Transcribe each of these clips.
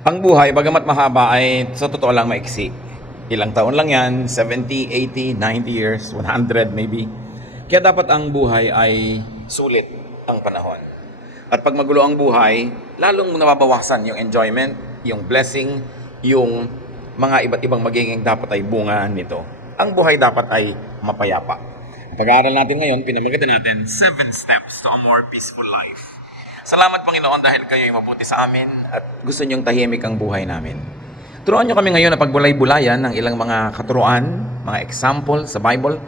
Ang buhay, bagamat mahaba, ay sa totoo lang maiksi. Ilang taon lang yan, 70, 80, 90 years, 100 maybe. Kaya dapat ang buhay ay sulit ang panahon. At pag magulo ang buhay, lalong nababawasan yung enjoyment, yung blessing, yung mga iba't ibang magiging dapat ay bunga nito. Ang buhay dapat ay mapayapa. Pag-aaral natin ngayon, pinamagatan natin 7 steps to a more peaceful life. Salamat Panginoon dahil kayo ay mabuti sa amin at gusto niyong tahimik ang buhay namin. Turuan niyo kami ngayon na pagbulay-bulayan ng ilang mga katuruan, mga example sa Bible,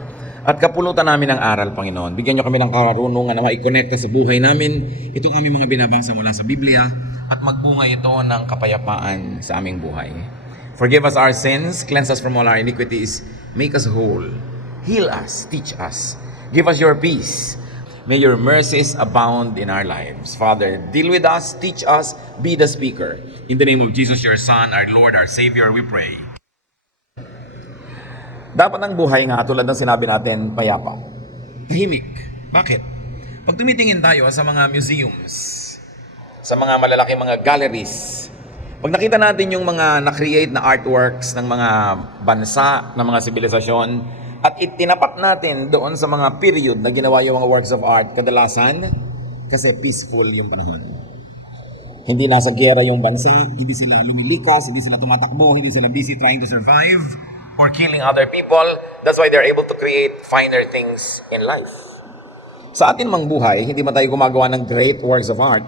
at kapulutan namin ng aral, Panginoon. Bigyan niyo kami ng karunungan na maikonekta sa buhay namin itong aming mga binabasa mula sa Biblia at magbunga ito ng kapayapaan sa aming buhay. Forgive us our sins, cleanse us from all our iniquities, make us whole, heal us, teach us, give us your peace. May your mercies abound in our lives. Father, deal with us, teach us, be the speaker. In the name of Jesus, your Son, our Lord, our Savior, we pray. Dapat ang buhay nga, tulad ng sinabi natin, payapa. Tahimik. Bakit? Pag tumitingin tayo sa mga museums, sa mga malalaking mga galleries, pag nakita natin yung mga na-create na artworks ng mga bansa, ng mga sibilisasyon, at itinapat natin doon sa mga period na ginawa yung mga works of art, kadalasan, kasi peaceful yung panahon. Hindi nasa gera yung bansa, hindi sila lumilikas, hindi sila tumatakbo, hindi sila busy trying to survive or killing other people. That's why they're able to create finer things in life. Sa atin mang buhay, hindi man tayo gumagawa ng great works of art,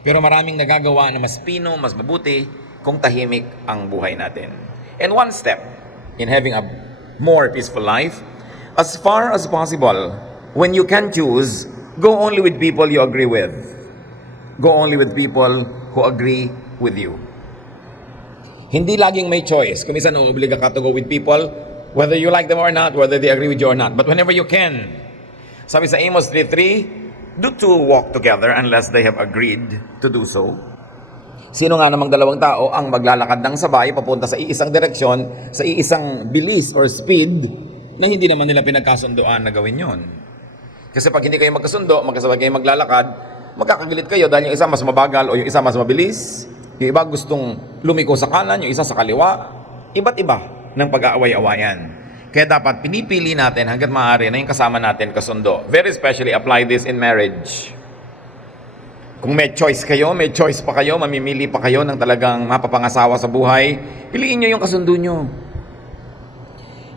pero maraming nagagawa na mas pino, mas mabuti kung tahimik ang buhay natin. And one step in having a more peaceful life, as far as possible, when you can choose, go only with people you agree with. Go only with people who agree with you. Hindi laging may choice. Kung minsan uobliga ka to go with people, whether you like them or not, whether they agree with you or not. But whenever you can, sabi sa Amos 3:3, do two walk together unless they have agreed to do so. Sino nga namang dalawang tao ang maglalakad ng sabay papunta sa iisang direksyon, sa iisang bilis or speed na hindi naman nila pinagkasundoan na gawin yon? Kasi pag hindi kayo magkasundo, magkasabay kayo maglalakad, magkakagilit kayo dahil yung isa mas mabagal o yung isa mas mabilis. Yung iba gustong lumiko sa kanan, yung isa sa kaliwa. Iba't iba ng pag-aaway-awayan. Kaya dapat pinipili natin hanggat maaari na yung kasama natin kasundo. Very especially apply this in marriage. Kung may choice kayo, may choice pa kayo, mamimili pa kayo ng talagang mapapangasawa sa buhay, piliin nyo yung kasundo nyo.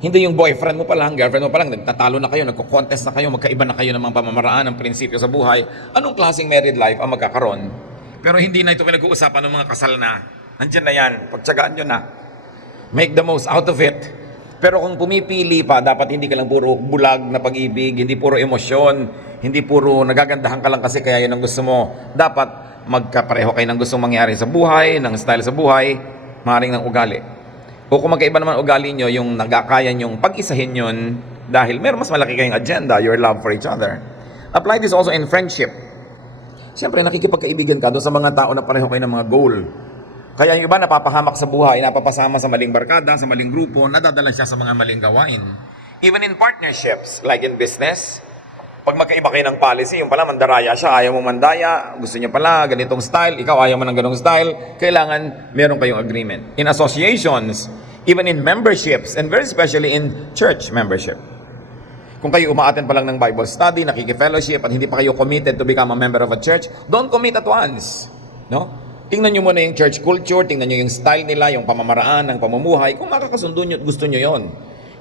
Hindi yung boyfriend mo pa lang, girlfriend mo pa lang, nagtatalo na kayo, nagko-contest na kayo, magkaiba na kayo ng mga pamamaraan, ng prinsipyo sa buhay. Anong klaseng married life ang magkakaroon? Pero hindi na ito pinag-uusapan ng mga kasal na. Nandiyan na yan, pagtsagaan nyo na. Make the most out of it. Pero kung pumipili pa, dapat hindi ka lang puro bulag na pag-ibig, hindi puro emosyon, hindi puro nagagandahan ka lang kasi kaya yun ang gusto mo. Dapat magkapareho kayo ng gustong mangyari sa buhay, ng style sa buhay, maaaring ng ugali. O kung magkaiba naman ugali nyo, yung nagkakaya nyong pag-isahin yun dahil meron mas malaki kayong agenda, your love for each other. Apply this also in friendship. Siyempre, nakikipagkaibigan ka doon sa mga tao na pareho kayo ng mga goal. Kaya yung iba napapahamak sa buhay, napapasama sa maling barkada, sa maling grupo, nadadala siya sa mga maling gawain. Even in partnerships, like in business, pag magkaiba kayo ng policy, yung pala mandaraya siya, ayaw mo mandaya, gusto niya pala ganitong style, ikaw ayaw mo ng ganitong style, kailangan meron kayong agreement. In associations, even in memberships, and very especially in church membership. Kung kayo umaattend pa lang ng Bible study, nakiki-fellowship, at hindi pa kayo committed to become a member of a church, don't commit at once. No? Tingnan nyo muna yung church culture, tingnan nyo yung style nila, yung pamamaraan ng pamumuhay, kung makakasundo nyo at gusto nyo yon.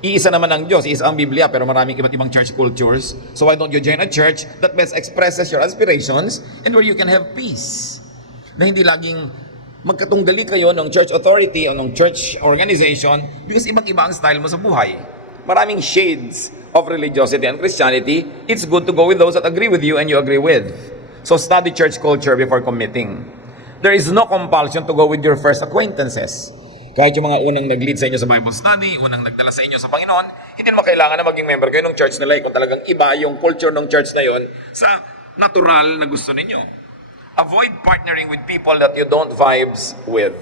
Iisa naman ang Diyos, iisa ang Biblia, pero maraming iba't ibang church cultures. So why don't you join a church that best expresses your aspirations and where you can have peace? Na hindi laging magkatunggali kayo ng church authority o ng church organization because ibang-iba ang style mo sa buhay. Maraming shades of religiosity and Christianity. It's good to go with those that agree with you and you agree with. So study church culture before committing. There is no compulsion to go with your first acquaintances. Kahit yung mga unang nag-lead sa inyo sa Bible study, unang nagdala sa inyo sa Panginoon, hindi naman kailangan na maging member kayo ng church nila kung talagang iba yung culture ng church na yon sa natural na gusto ninyo. Avoid partnering with people that you don't vibes with.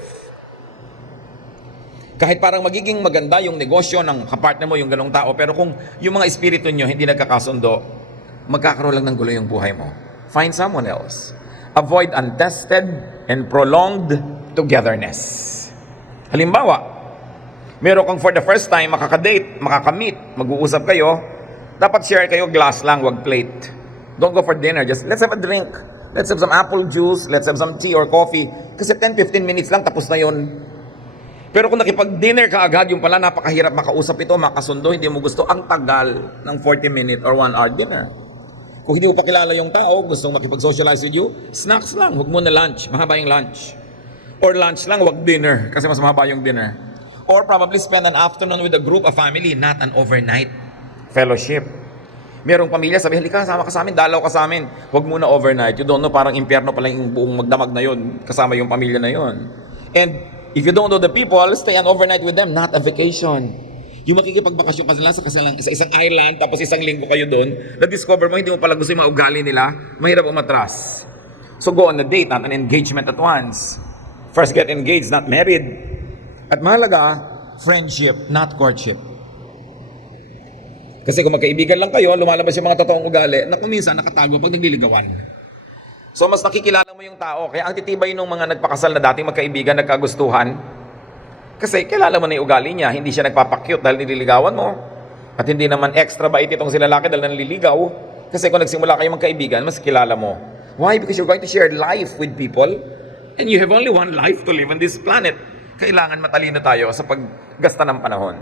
Kahit parang magiging maganda yung negosyo ng kapartner mo, yung ganong tao, pero kung yung mga espiritu nyo hindi nagkakasundo, magkakaroon lang ng gulo yung buhay mo. Find someone else. Avoid untested and prolonged togetherness. Halimbawa, meron kang for the first time makakadate, makakamit, mag-uusap kayo, dapat share kayo glass lang, wag plate. Don't go for dinner, just let's have a drink. Let's have some apple juice, let's have some tea or coffee. Kasi 10-15 minutes lang, tapos na yun. Pero kung nakipag-dinner ka agad, yung pala napakahirap makausap ito, makasundo, hindi mo gusto, ang tagal ng 40-minute or 1 hour dinner. Kung hindi mo pa kilala yung tao, gustong makipag-socialize with you, snacks lang, huwag mo na lunch, mahaba yung lunch. Or lunch lang, wag dinner, kasi mas mahaba yung dinner. Or probably spend an afternoon with a group, a family, not an overnight fellowship. Merong pamilya, sabi, halika, sama ka sa amin, dalaw ka sa amin. Huwag muna overnight. You don't know, parang impyerno pala yung buong magdamag na yun, kasama yung pamilya na yun. And if you don't know the people, stay an overnight with them, not a vacation. Yung makikipagbakasyon ka sila sa isang island, tapos isang linggo kayo doon, na-discover mo, hindi mo pala gusto yung mga ugali nila, mahirap umatras. So go on a date, not an engagement at once. First get engaged, not married. At mahalaga, friendship, not courtship. Kasi kung magkaibigan lang kayo, lumalabas yung mga totoong ugali na kung minsan nakatago pag nagliligawan. So mas nakikilala mo yung tao. Kaya ang titibay ng mga nagpakasal na dating magkaibigan, nagkagustuhan, kasi kilala mo na yung ugali niya, hindi siya nagpapakyut dahil nililigawan mo. At hindi naman extra bait itong si lalaki dahil nanliligaw. Kasi kung nagsimula kayo magkaibigan, mas kilala mo. Why? Because you're going to share life with people and you have only one life to live on this planet. Kailangan matalino tayo sa paggasta ng panahon.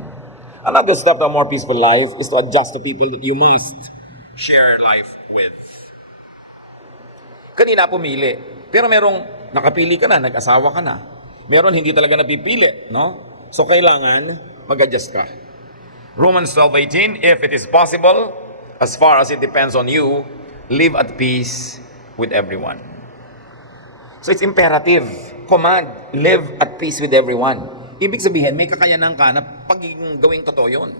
Another step to a more peaceful life is to adjust to people that you must share life with. Kanina pumili, pero merong nakapili ka na, nag-asawa ka na. Meron hindi talaga napipili, no? So kailangan mag-adjust ka. Romans 12:18, if it is possible, as far as it depends on you, live at peace with everyone. So it's imperative, command, live at peace with everyone. Ibig sabihin, may kakayanan ka na pagiging gawing totoo yun.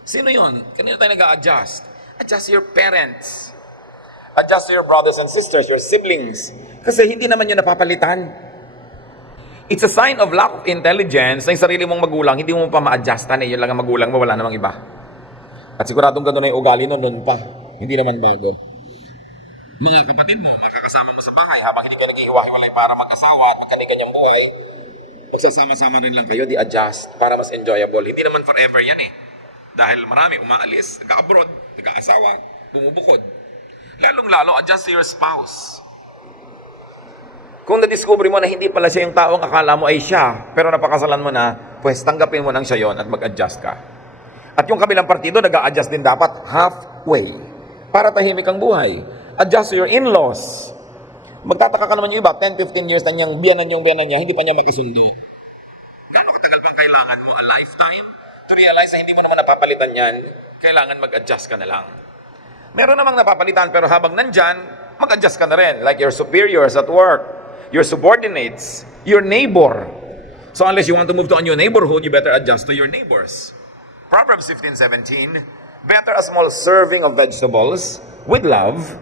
Sino yun? Kanina tayo nag-a-adjust? Adjust your parents. Adjust your brothers and sisters, your siblings. Kasi hindi naman yun napapalitan. It's a sign of lack of intelligence na yung sarili mong magulang, hindi mo pa ma-adjustan. Yun lang ang magulang mo, wala namang iba. At siguradong gano'n na yung ugali noon pa. Hindi naman bago. Mga kapatid mo, makakasama mo sa bahay habang hindi kayo nag-ihiwa-hiwalay para mag-asawa at magkani-kanyang buhay, magsasama-sama rin lang kayo, di-adjust para mas enjoyable. Hindi naman forever yan eh. Dahil marami umaalis, nag-abroad, nag-aasawa, bumubukod. Lalong-lalo, adjust to your spouse. Kung na-discover mo na hindi pala siya yung taong akala mo ay siya, pero napakasalan mo na, pues tanggapin mo nang siya yon at mag-adjust ka. At yung kabilang partido, nag-a-adjust din dapat halfway para tahimik ang buhay. Adjust to your in-laws. Magtataka ka naman yung iba, 10-15 years na niyang biyanan niya, hindi pa niya makasundo. Gano'ng katagal bang kailangan mo? A lifetime? To realize na hindi mo naman napapalitan yan, kailangan mag-adjust ka na lang. Meron namang napapalitan, pero habang nandyan, mag-adjust ka na rin. Like your superiors at work, your subordinates, your neighbor. So unless you want to move to a new neighborhood, you better adjust to your neighbors. Proverbs 15:17, better a small serving of vegetables with love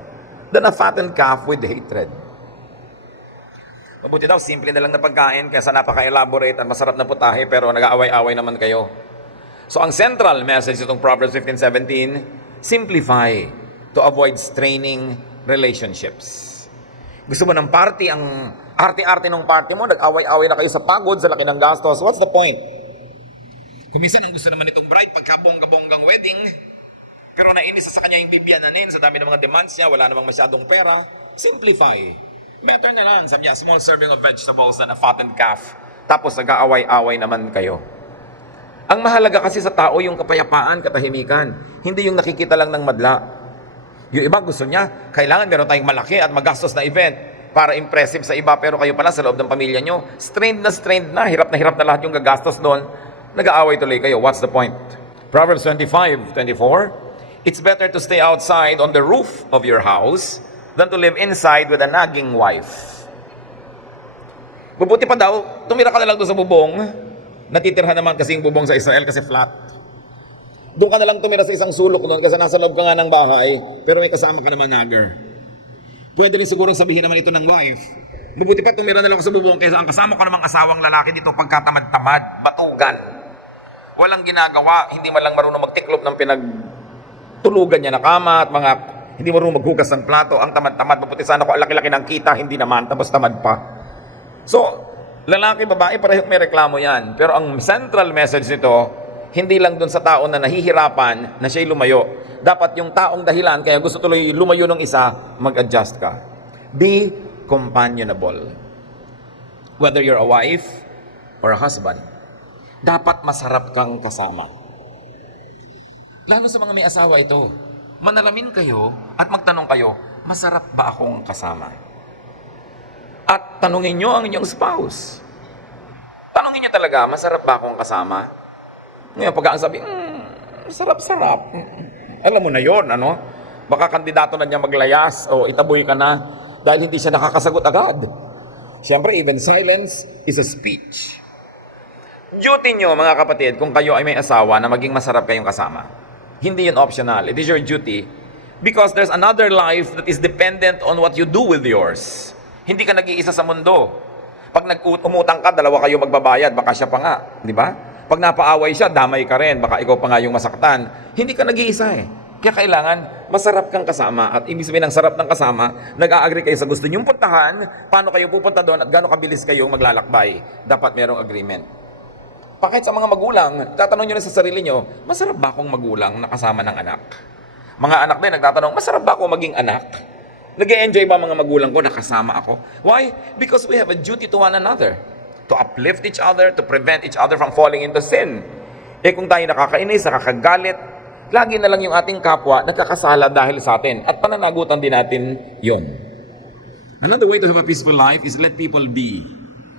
than a fattened calf with hatred. Mabuti daw, simple na lang na pagkain kaysa napaka-elaborate at masarap na putahe pero nag-aaway-away naman kayo. So ang central message itong Proverbs 15:17, simplify to avoid straining relationships. Gusto mo ng party, ang arte-arte ng party mo, nag-away-away na kayo sa pagod, sa laki ng gastos, what's the point? Kung minsan ang gusto naman itong bride, pagkabongga-bonggang wedding, pero nainis sa kanya yung bibyananin, sa dami ng mga demands niya, wala namang masyadong pera, simplify. Better na lang, sabi niya, small serving of vegetables than a fattened calf. Tapos nag-aaway-away naman kayo. Ang mahalaga kasi sa tao yung kapayapaan, katahimikan. Hindi yung nakikita lang ng madla. Yung iba gusto niya, kailangan meron tayong malaki at magastos na event para impressive sa iba, pero kayo pala sa loob ng pamilya nyo, strained na hirap na lahat yung gagastos doon, nag-aaway tuloy kayo. What's the point? Proverbs 25:24, it's better to stay outside on the roof of your house than to live inside with a nagging wife. Mabuti pa daw, tumira ka na lang doon sa bubong. Natitirhan naman kasi yung bubong sa Israel kasi flat. Doon ka na lang tumira sa isang sulok doon kasi nasa loob ka nga ng bahay, pero may kasama ka naman nagger. Pwede rin siguro sabihin naman ito ng wife. Mabuti pa tumira na lang sa bubong kaysa ang kasama ko namang asawang lalaki dito pagkatamad-tamad, batugan. Walang ginagawa, hindi man lang marunong magtiklop ng pinagtulugan niya na kama at mga hindi marunong maghugas ng plato, ang tamad-tamad, mabuti sana ko ang laki-laki ng kita, hindi naman, tapos tamad pa. So, Lalaki, babae, parehong may reklamo yan. Pero ang central message nito, hindi lang dun sa tao na nahihirapan na siya'y lumayo. Dapat yung taong dahilan, kaya gusto tuloy lumayo ng isa, mag-adjust ka. Be companionable. Whether you're a wife or a husband, dapat masarap kang kasama. Lalo sa mga may asawa ito, manalamin kayo at magtanong kayo, masarap ba akong kasama? At tanungin nyo ang inyong spouse. Tanungin nyo talaga, masarap ba akong kasama? Ngayon, pag ang sabi, sarap-sarap. Alam mo na yon, ano? Baka kandidato na niya maglayas o itaboy ka na dahil hindi siya nakakasagot agad. Siyempre, even silence is a speech. Duty nyo, mga kapatid, kung kayo ay may asawa na maging masarap kayong kasama. Hindi yun optional. It is your duty because there's another life that is dependent on what you do with yours. Hindi ka nag-iisa sa mundo. Pag umutang ka, dalawa kayo magbabayad, baka siya pa nga, di ba? Pag napaaway siya, damay ka rin, baka ikaw pa nga yung masaktan. Hindi ka nag-iisa eh. Kaya kailangan, masarap kang kasama. At ibig sabihin ng sarap ng kasama, nag-a-agree kayo sa gusto niyong puntahan, paano kayo pupunta doon at gaano kabilis kayong maglalakbay. Dapat merong agreement. Pakit sa mga magulang, tatanong nyo na sa sarili nyo, masarap ba akong magulang na kasama ng anak? Mga anak din nagtatanong, masarap ba ako maging anak? Nag-e-enjoy ba mga magulang ko na kasama ako? Why? Because we have a duty to one another. To uplift each other, to prevent each other from falling into sin. Eh kung tayo nakakainis, nakakagalit, lagi na lang yung ating kapwa nagkakasala dahil sa atin. At pananagutan din natin yon. Another way to have a peaceful life is let people be.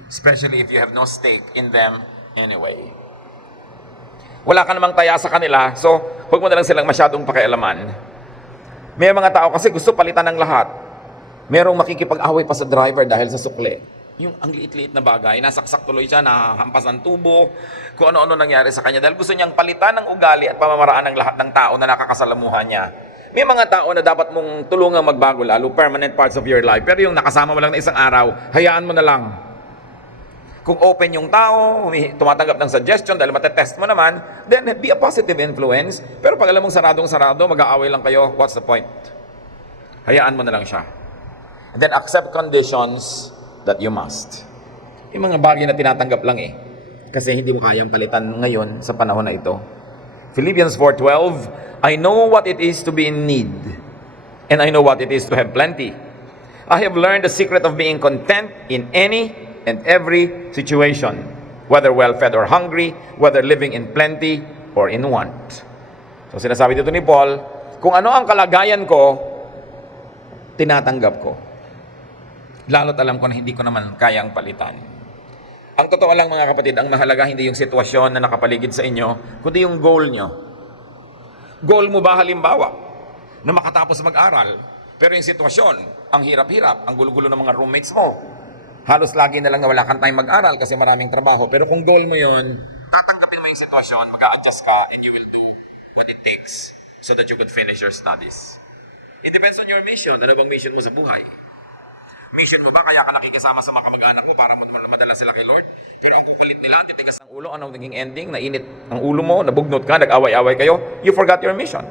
Especially if you have no stake in them anyway. Wala ka namang taya sa kanila, so huwag mo na lang silang masyadong pakialaman. May mga tao kasi gusto palitan ng lahat. Merong makikipag-away pa sa driver dahil sa sukle. Yung ang liit-liit na bagay, nasaksak tuloy siya, nahampas ng tubo, kung ano-ano nangyari sa kanya. Dahil gusto niyang palitan ng ugali at pamamaraan ng lahat ng tao na nakakasalamuhan niya. May mga tao na dapat mong tulungang magbago, lalo permanent parts of your life. Pero yung nakasama mo lang na isang araw, hayaan mo na lang. Kung open yung tao, tumatanggap ng suggestion dahil matetest mo naman, then be a positive influence. Pero pag alam mong saradong-sarado, mag-aaway lang kayo, what's the point? Hayaan mo na lang siya. And then accept conditions that you must. Yung mga bagay na tinatanggap lang eh. Kasi hindi mo kayang palitan ngayon sa panahon na ito. Philippians 4:12, I know what it is to be in need, and I know what it is to have plenty. I have learned the secret of being content in any and every situation, whether well-fed or hungry, whether living in plenty or in want. So sinasabi dito ni Paul, kung ano ang kalagayan ko, tinatanggap ko. Lalo't alam ko na hindi ko naman kayang palitan. Ang totoo lang mga kapatid, ang mahalaga hindi yung sitwasyon na nakapaligid sa inyo, kundi yung goal nyo. Goal mo ba halimbawa, na makatapos mag-aral, pero yung sitwasyon, ang hirap-hirap, ang gulo-gulo ng mga roommates mo, halos lagi na lang na wala kang time mag-aral kasi maraming trabaho. Pero kung goal mo yun, tatanggapin mo yung sitwasyon, mag-a-adjust ka, and you will do what it takes so that you could finish your studies. It depends on your mission. Ano bang mission mo sa buhay? Mission mo ba kaya ka nakikisama sa mga kamag-anak mo para madala sila kay Lord? Pero ang kukulit nila, titigas ng ulo, anong naging ending? Nainit ang ulo mo, nabugnot ka, nag-away-away kayo, you forgot your mission.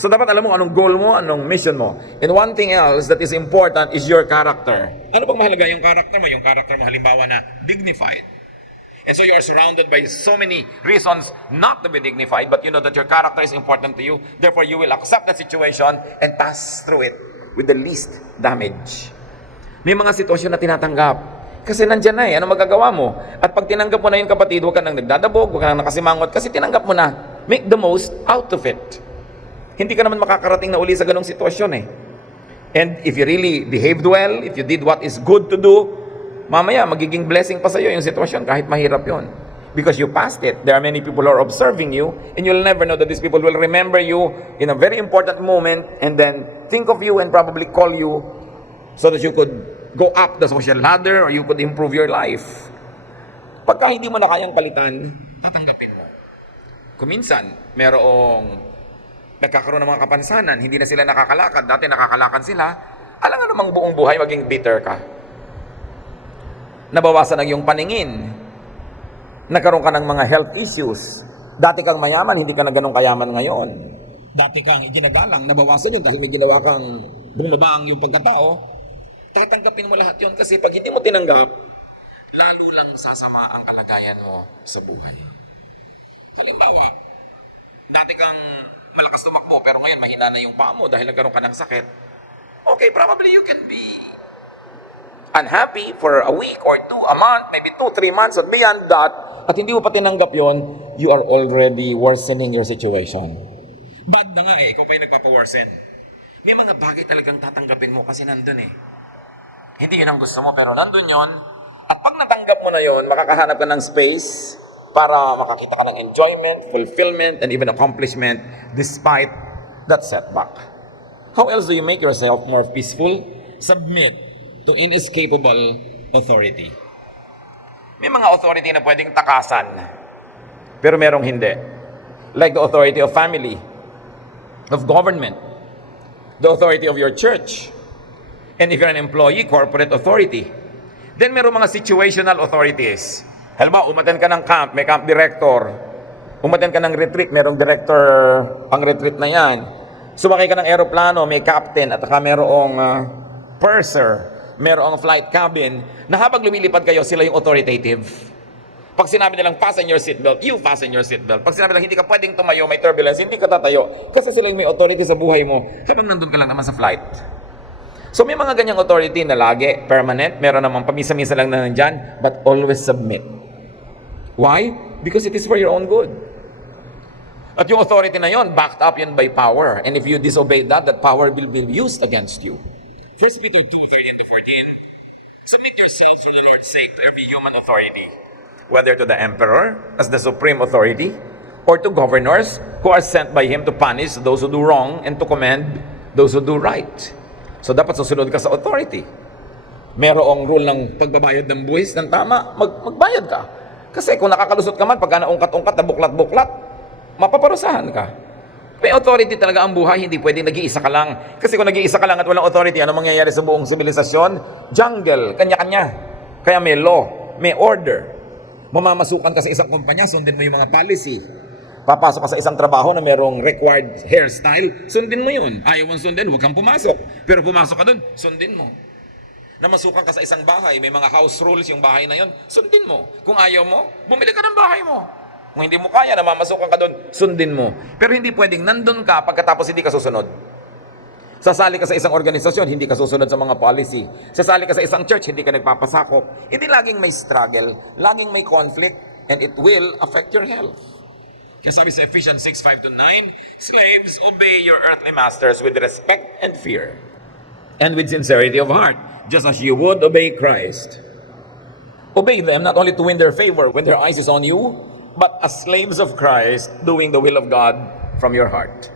So dapat alam mo anong goal mo, anong mission mo. And one thing else that is important is your character. Ano bang mahalaga yung character mo? Yung character mo halimbawa na dignified. And so you are surrounded by so many reasons not to be dignified, but you know that your character is important to you. Therefore, you will accept the situation and pass through it with the least damage. May mga sitwasyon na tinatanggap. Kasi nandyan na ano magagawa mo? At pag tinanggap mo na yun kapatid, huwag ka nang nagdadabog, huwag ka nang nakasimangot, kasi tinanggap mo na. Make the most out of it. Hindi ka naman makakarating na uli sa ganong sitwasyon eh. And if you really behaved well, if you did what is good to do, mamaya magiging blessing pa sa iyo yung sitwasyon kahit mahirap yon. Because you passed it. There are many people who are observing you and you'll never know that these people will remember you in a very important moment and then think of you and probably call you so that you could go up the social ladder or you could improve your life. Pagka hindi mo na kayang palitan, tatanggapin mo. Kuminsan, merong nagkakaroon ng mga kapansanan, hindi na sila nakakalakad. Dati nakakalakad sila. Alam nga namang buong buhay maging bitter ka. Nabawasan ang iyong paningin. Nagkaroon ka ng mga health issues. Dati kang mayaman, hindi ka na ganun kayaman ngayon. Dati kang iginagalang, nabawasan yun dahil may ginawa kang bumaba ang iyong pagkatao. Tatanggapin mo lahat yun kasi pag hindi mo tinanggap, lalo lang sasama ang kalagayan mo sa buhay. Halimbawa, dati kang malakas tumakbo pero ngayon mahina na yung paa mo dahil nagkaroon ka ng sakit. Okay, probably you can be unhappy for a week or two, a month, maybe 2, 3 months, and beyond that, at hindi mo pa tinanggap yon, you are already worsening your situation. Bad na nga ikaw pa yung nagpapaworsen. May mga bagay talagang tatanggapin mo kasi nandun Hindi yun ang gusto mo, pero nandun yon. At pag natanggap mo na yon, makakahanap ka ng space para makakita ka ng enjoyment, fulfillment, and even accomplishment despite that setback. How else do you make yourself more peaceful? Submit to inescapable authority. May mga authority na pwedeng takasan, pero merong hindi. Like the authority of family, of government, the authority of your church, and if you're an employee, corporate authority. Then merong mga situational authorities. Halimbawa, umaten ka ng camp, may camp director. Umaten ka ng retreat, merong director ang retreat na yan. Sumakay ka ng aeroplano, may captain, at saka merong purser, merong flight cabin, na habang lumilipad kayo, sila yung authoritative. Pag sinabi nilang fasten your seatbelt, you fasten your seatbelt. Pag sinabi nilang hindi ka pwedeng tumayo, may turbulence, hindi ka tatayo. Kasi sila yung may authority sa buhay mo habang nandun ka lang naman sa flight. So may mga ganyang authority na lagi, permanent, meron namang pamisa-misa lang na nandyan, but always submit. Why? Because it is for your own good. At yung authority na yon, backed up yun by power. And if you disobey that, that power will be used against you. 1 Peter 2:13-14, submit yourselves for the Lord's sake to every human authority, whether to the emperor as the supreme authority, or to governors who are sent by him to punish those who do wrong and to commend those who do right. So dapat susunod ka sa authority. Merong rule ng pagbabayad ng buwis ng tama, magbayad ka. Kasi kung nakakalusot ka man, pagka naungkat-ungkat na buklat-buklat, mapaparusahan ka. May authority talaga ang buhay, hindi pwedeng nag-iisa ka lang. Kasi kung nag-iisa ka lang at walang authority, ano mangyayari sa buong sibilisasyon? Jungle, kanya-kanya. Kaya may law, may order. Mamamasukan ka sa isang kumpanya, sundin mo yung mga policy. Papasok ka sa isang trabaho na merong required hairstyle, sundin mo yun. Ayaw mong sundin, huwag kang pumasok. Pero pumasok ka dun, sundin mo. Namasukan ka sa isang bahay, may mga house rules yung bahay na yun, sundin mo. Kung ayaw mo, bumili ka ng bahay mo. Kung hindi mo kaya, namamasukan ka doon, sundin mo. Pero hindi pwedeng nandun ka pagkatapos hindi ka susunod. Sasali ka sa isang organisasyon, hindi ka susunod sa mga policy. Sasali ka sa isang church, hindi ka nagpapasakop. Hindi laging may struggle, laging may conflict, and it will affect your health. Kaya sabi sa Ephesians 6:5-9, slaves, obey your earthly masters with respect and fear, and with sincerity of heart, just as you would obey Christ. Obey them not only to win their favor when their eyes is on you, but as slaves of Christ, doing the will of God from your heart.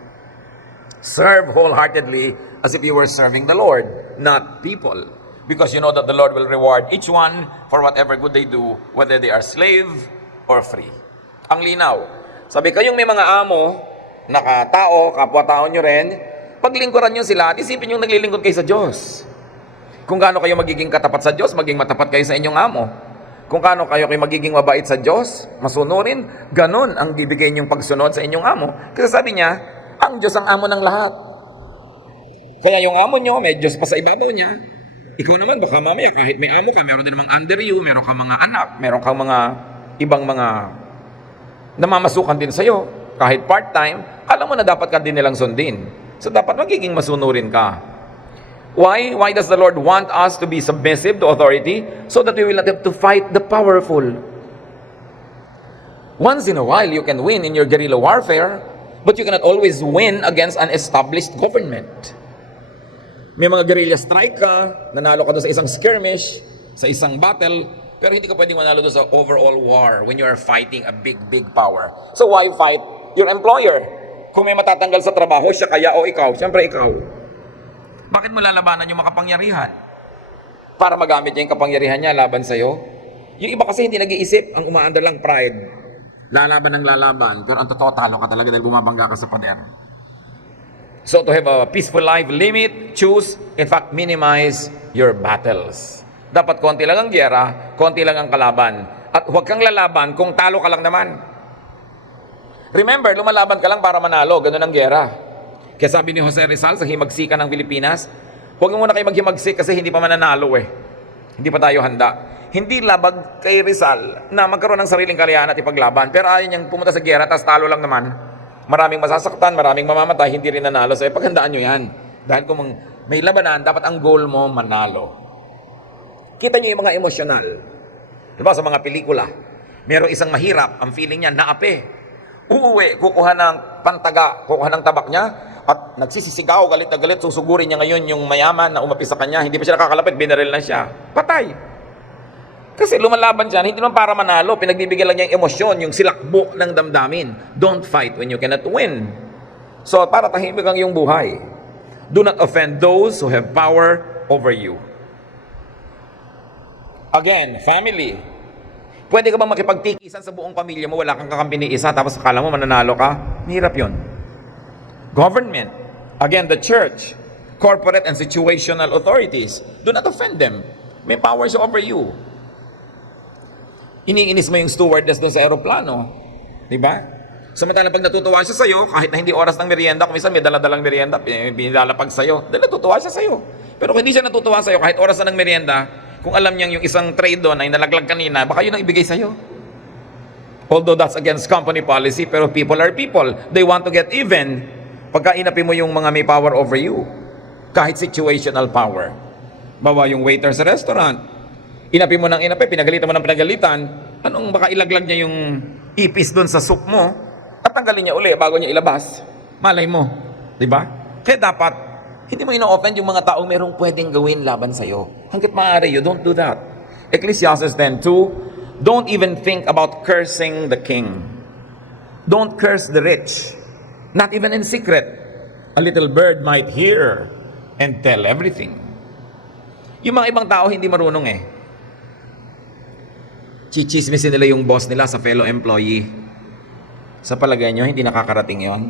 Serve wholeheartedly as if you were serving the Lord, not people. Because you know that the Lord will reward each one for whatever good they do, whether they are slave or free. Ang linaw. Sabi, kayong may mga amo, nakatao, kapwa-tao nyo rin, paglingkuran nyo sila at isipin yung naglilingkod kayo sa Diyos. Kung gaano kayo magiging katapat sa Diyos, maging matapat kayo sa inyong amo. Kung gaano kayo magiging mabait sa Diyos, masunurin, ganun ang bibigay niyong pagsunod sa inyong amo. Kasi sabi niya, ang Diyos ang amo ng lahat. Kaya yung amo nyo, may Diyos pa sa ibabaw niya. Ikaw naman, baka mamaya, kahit may amo ka, meron din namang under you, meron kang mga anak, meron kang mga ibang mga namamasukan din sa'yo. Kahit part-time, alam mo na dapat ka din nilang sundin. So dapat magiging masunurin ka. Why? Why does the Lord want us to be submissive to authority? So that we will not have to fight the powerful. Once in a while, you can win in your guerrilla warfare, but you cannot always win against an established government. May mga guerrilla strike ka, nanalo ka doon sa isang skirmish, sa isang battle, pero hindi ka pwedeng manalo doon sa overall war when you are fighting a big power. So why fight your employer? Kung may matatanggal sa trabaho, siya kaya o ikaw? Siyempre ikaw. Bakit mo lalabanan yung makapangyarihan? Para magamit niya yung kapangyarihan niya laban sa'yo? Yung iba kasi hindi nag-iisip, ang umaandar lang pride. Lalaban ng lalaban, pero ang totoo, talo ka talaga dahil bumabangga ka sa pader. So to have a peaceful life, limit, choose, in fact, minimize your battles. Dapat konti lang ang giyera, konti lang ang kalaban. At huwag kang lalaban kung talo ka lang naman. Remember, lumalaban ka lang para manalo, ganun ang giyera. Kaya sabi ni Jose Rizal sa himagsikan ng Pilipinas, huwag muna kayo maghimagsik kasi hindi pa mananalo eh. Hindi pa tayo handa. hindi labag kay Rizal na magkaroon ng sariling kaliyahan at ipaglaban. Pero ayaw niyang pumunta sa giyera, tapos talo lang naman. Maraming masasaktan, maraming mamamatay, hindi rin nanalo. So, paghandaan nyo yan. Dahil kung may labanan, dapat ang goal mo manalo. Kita nyo yung mga emosyonal. Diba sa mga pelikula, merong isang mahirap, ang feeling niya, naape. Uuwi, kukuha ng pantaga, kukuha ng tabak niya, at nagsisisigaw, galit na galit, susugurin niya ngayon yung mayaman na umapi sa kanya, hindi pa siya nakakalapit, binaril na siya. Patay. Kasi lumalaban siya, hindi naman para manalo, pinagbibigyan lang niya yung emosyon, yung silakbo ng damdamin. Don't fight when you cannot win. So, para tahimik ang iyong buhay. Do not offend those who have power over you. Again, family. Pwede ka bang makipagtikisan sa buong pamilya mo, wala kang kakampi ni isa, tapos akala mo mananalo ka? Mahirap yun. Government. Again, the church. Corporate and situational authorities. Do not offend them. May powers over you. Iniinis mo yung stewardess doon sa aeroplano. Diba? Samantalang pag natutuwa siya sa'yo, kahit na hindi oras ng merienda, kung minsan may daladalang merienda, pinilalapag sa'yo, dahil natutuwa siya sa'yo. Pero kung hindi siya natutuwa sa'yo, kahit oras na ng merienda, kung alam niyang yung isang trade doon ay nalaglag kanina, baka yun ang ibigay sa'yo. Although that's against company policy, pero people are people. They want to get even. Pagka inapi mo yung mga may power over you, kahit situational power. Bawa yung waiter sa restaurant, inapi mo ng inapi, pinagalitan mo ng pinagalitan, anong baka ilaglag niya yung ipis doon sa soup mo, at tanggalin niya uli bago niya ilabas. Malay mo. Diba? Kaya dapat, hindi mo ino-offend yung mga taong merong pwedeng gawin laban sa'yo. Hanggat maaari, you don't do that. Ecclesiastes 10:2, don't even think about cursing the king. Don't curse the rich. Not even in secret. A little bird might hear and tell everything. Yung mga ibang tao hindi marunong eh. Chichismisin nila yung boss nila sa fellow employee. Sa palagay nyo, hindi nakakarating yon.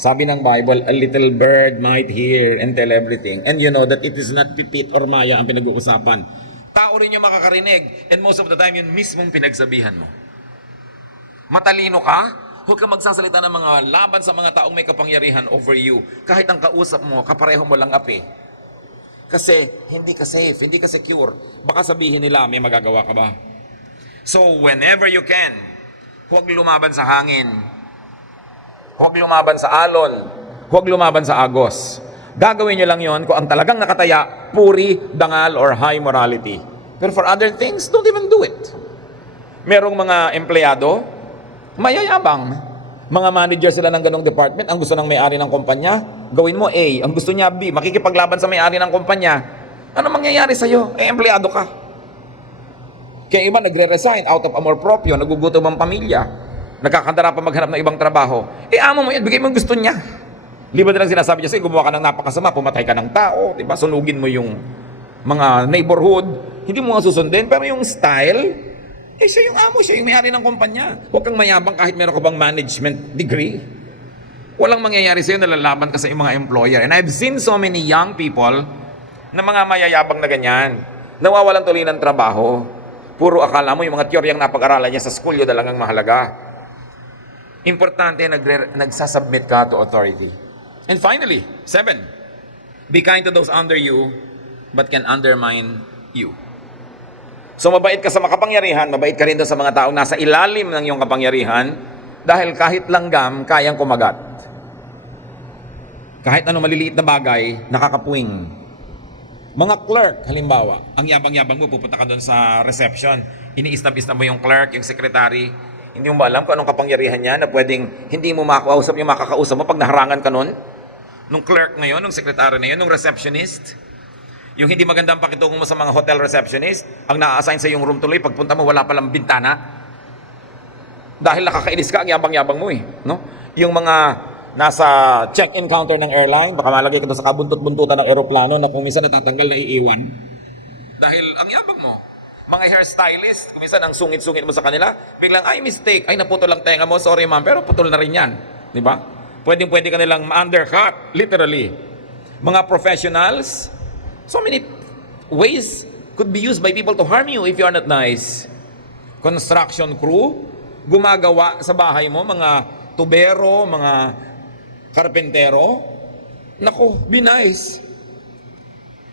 Sabi ng Bible, a little bird might hear and tell everything. And you know that it is not Pipit or Maya ang pinag-uusapan. Tao rin yung makakarinig. And most of the time, yun mismong pinagsabihan mo. Matalino ka? Huwag ka magsasalita ng mga laban sa mga taong may kapangyarihan over you. Kahit ang kausap mo, kapareho mo lang api. Kasi hindi ka safe, hindi ka secure. Baka sabihin nila, may magagawa ka ba? So, whenever you can, huwag lumaban sa hangin. Huwag lumaban sa alon. Huwag lumaban sa agos. Gagawin nyo lang yon kung ang talagang nakataya, puri, dangal, or high morality. Pero for other things, don't even do it. Merong mga empleyado, mayayabang. Mga manager sila ng ganong department, ang gusto ng may-ari ng kumpanya, gawin mo A. Ang gusto niya B, makikipaglaban sa may-ari ng kumpanya. Ano mangyayari sa'yo? Empleyado ka. Kaya iba nagre-resign out of amor proprio, nagugutom ang pamilya, nagkakandara pa maghanap ng ibang trabaho. Amo mo yan, bigay mo yung gusto niya. Liba din ang sinasabi niya, sige, gumawa ka ng napakasama, pumatay ka ng tao, diba? Sunugin mo yung mga neighborhood, hindi mo nga susundin, pero yung style, siya yung amo, siya yung may-ari ng kumpanya. Huwag kang mayabang kahit meron ka bang management degree. Walang mangyayari sa'yo, nalalaban ka sa iyong mga employer. And I've seen so many young people na mga mayayabang na ganyan, nawawalan tuloy ng trabaho. Puro akala mo yung mga teoryang napag-aralan niya sa school, yun talagang mahalaga. Importante, nagsasubmit ka to authority. And finally, 7, be kind to those under you, but can undermine you. So mabait ka sa makapangyarihan, mabait ka rin doon sa mga taong nasa ilalim ng iyong kapangyarihan, dahil kahit langgam, kayang kumagat. Kahit ano maliliit na bagay, nakakapuwing. Mga clerk, halimbawa, ang yabang-yabang mo, pupunta ka doon sa reception, ini-establish na mo yung clerk, yung secretary, hindi mo ba alam kung anong kapangyarihan niya na pwedeng hindi mo makakausap yung makakausap mo pag naharangan ka nun? Nung clerk ngayon, nung secretary na yun, nung receptionist, yung hindi magandang pakitungo mo sa mga hotel receptionist, ang na-assign sa yung room tuloy, pagpunta mo, wala palang bintana. Dahil nakakainis ka, ang yabang-yabang mo eh. No? Yung mga nasa check-in counter ng airline, baka malagay ka doon sa kabuntot-buntutan ng aeroplano na kung minsan natatanggal na iiwan. Dahil ang yabang mo. Mga hairstylist, kung minsan ang sungit-sungit mo sa kanila, biglang, ay mistake, ay naputol lang tenga mo, sorry ma'am, pero putol na rin yan. Diba? Pwedeng-pwede ka nilang ma-undercut, literally. Mga professionals, so many ways could be used by people to harm you if you are not nice. Construction crew, gumagawa sa bahay mo, mga tubero, mga karpentero. Naku, be nice.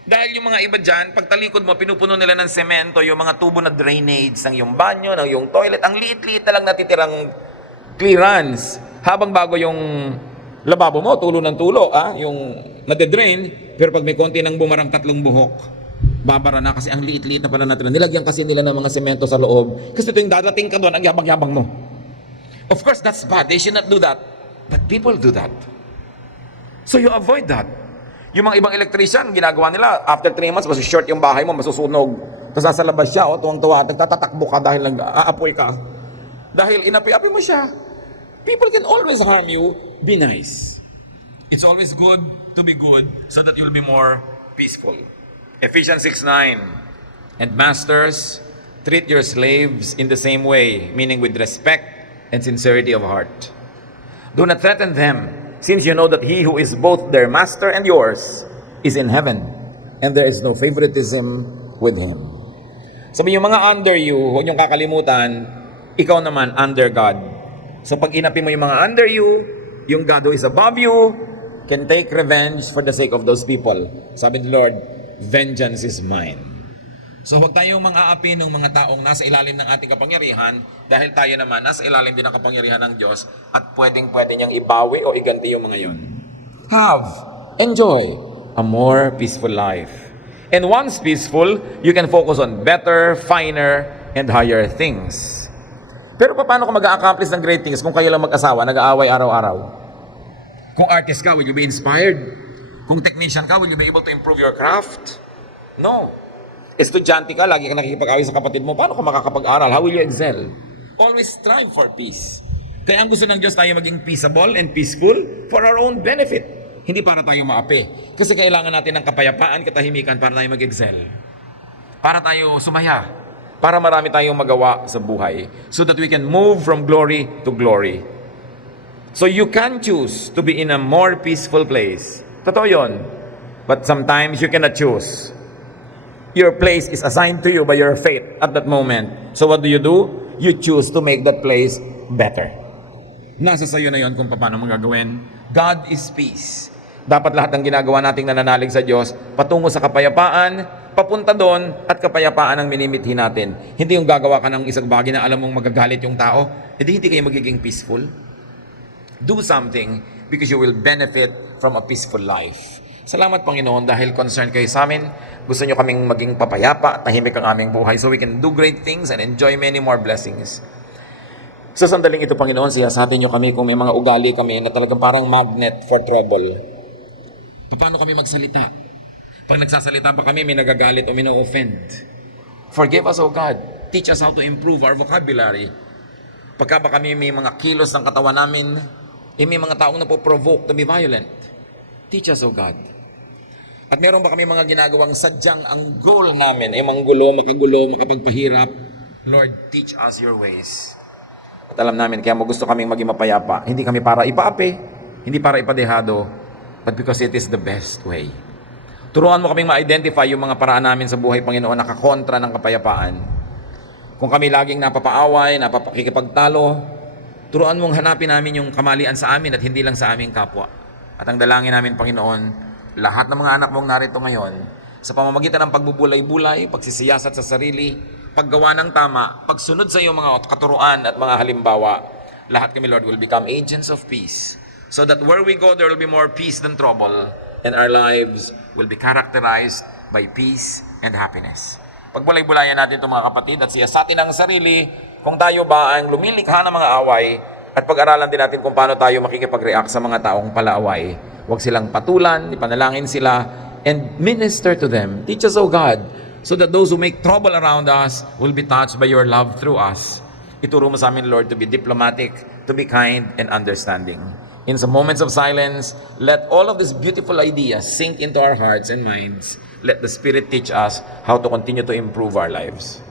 Dahil yung mga iba dyan, pag talikod mo, pinupuno nila ng semento, yung mga tubo na drainage ng yung banyo, ng yung toilet, ang liit-liit na lang natitirang clearance. Habang bago yung lababo mo, tulo ng tulo, yung nade-drain, pero pag may konti ng bumarang tatlong buhok, babara na kasi ang liit-liit na pala natira. Nilagyan kasi nila ng mga semento sa loob. Kasi ito yung dadating ka doon, ang yabang-yabang mo. Of course, that's bad. They should not do that. But people do that. So you avoid that. Yung mga ibang electrician, ginagawa nila, after 3 months, short yung bahay mo, masusunog. Tapos nasa labas siya, tuwang-tuwa, nagtatatakbo ka dahil aapoy ka. Dahil inapi-api mo siya. People can always harm you. Be nice. It's always good to be good so that you'll be more peaceful. Ephesians 6:9. And masters, treat your slaves in the same way, meaning with respect and sincerity of heart. Do not threaten them, since you know that he who is both their master and yours is in heaven, and there is no favoritism with him. Sabi yung mga under you, huwag niyong kakalimutan, ikaw naman under God. So pag inapi mo yung mga under you, yung God who is above you can take revenge for the sake of those people. Sabi ni Lord, vengeance is mine. So huwag tayong mang-aapi ng mga taong nasa ilalim ng ating kapangyarihan dahil tayo naman nasa ilalim din ng kapangyarihan ng Diyos at pwedeng-pwede niyang ibawi o iganti yung mga yon. Have, enjoy a more peaceful life. And once peaceful, you can focus on better, finer, and higher things. Pero paano ka mag-a-accomplish ng great things kung kayo lang mag-asawa, nag-aaway araw-araw? Kung artist ka, will you be inspired? Kung technician ka, will you be able to improve your craft? No. Estudyante ka, lagi ka nakikipag-away sa kapatid mo, paano ka makakapag-aral? How will you excel? Always strive for peace. Kaya ang gusto ng Diyos tayo maging peaceable and peaceful for our own benefit. Hindi para tayo maapi. Kasi kailangan natin ng kapayapaan, katahimikan para tayo mag-excel. Para tayo sumaya. Para marami tayong magawa sa buhay. So that we can move from glory to glory. So you can choose to be in a more peaceful place. Totoo yun. But sometimes you cannot choose. Your place is assigned to you by your fate at that moment. So what do? You choose to make that place better. Nasa sayo na yon kung paano magagawin. God is peace. Dapat lahat ng ginagawa nating nananalig sa Diyos, patungo sa kapayapaan, papunta doon, at kapayapaan ang minimithi natin. Hindi yung gagawa ka ng isang bagay na alam mong magagalit yung tao, hindi kayo magiging peaceful. Do something because you will benefit from a peaceful life. Salamat Panginoon dahil concerned kayo sa amin. Gusto nyo kaming maging papayapa at tahimik ang aming buhay so we can do great things and enjoy many more blessings. Sa sandaling ito, Panginoon, siyasatin nyo kami kung may mga ugali kami na talagang parang magnet for trouble. Paano kami magsalita? Pag nagsasalita pa kami, may nagagalit o may na-offend. Forgive us, O God. Teach us how to improve our vocabulary. Pagka ba kami may mga kilos ng katawan namin, may mga taong napoprovoke to be violent. Teach us, O God. At meron ba kami mga ginagawang sadyang ang goal namin ay manggulo, makagulo, makapagpahirap? Lord, teach us your ways. At alam namin, kaya mo gusto kaming maging mapayapa. Hindi kami para ipaapi, hindi para ipadehado, but because it is the best way. Turuan mo kaming ma-identify yung mga paraan namin sa buhay, Panginoon, nakakontra ng kapayapaan. Kung kami laging napapaaway, napapakikipagtalo, turuan mong hanapin namin yung kamalian sa amin at hindi lang sa aming kapwa. At ang dalangin namin, Panginoon, lahat ng mga anak mong narito ngayon, sa pamamagitan ng pagbubulay-bulay, pagsisiyasat sa sarili, paggawa ng tama, pagsunod sa iyong mga katuruan at mga halimbawa, lahat kami, Lord, will become agents of peace. So that where we go, there will be more peace than trouble, and our lives will be characterized by peace and happiness. Pagbulay-bulayan natin itong mga kapatid at siyasatin ang sarili kung tayo ba ang lumilikha ng mga away at pag-aralan din natin kung paano tayo makikipag-react sa mga taong palaaway. Huwag silang patulan, ipanalangin sila, and minister to them. Teach us, O God, so that those who make trouble around us will be touched by your love through us. Ituro mo sa amin, Lord, to be diplomatic, to be kind, and understanding. In some moments of silence, let all of these beautiful ideas sink into our hearts and minds. Let the Spirit teach us how to continue to improve our lives.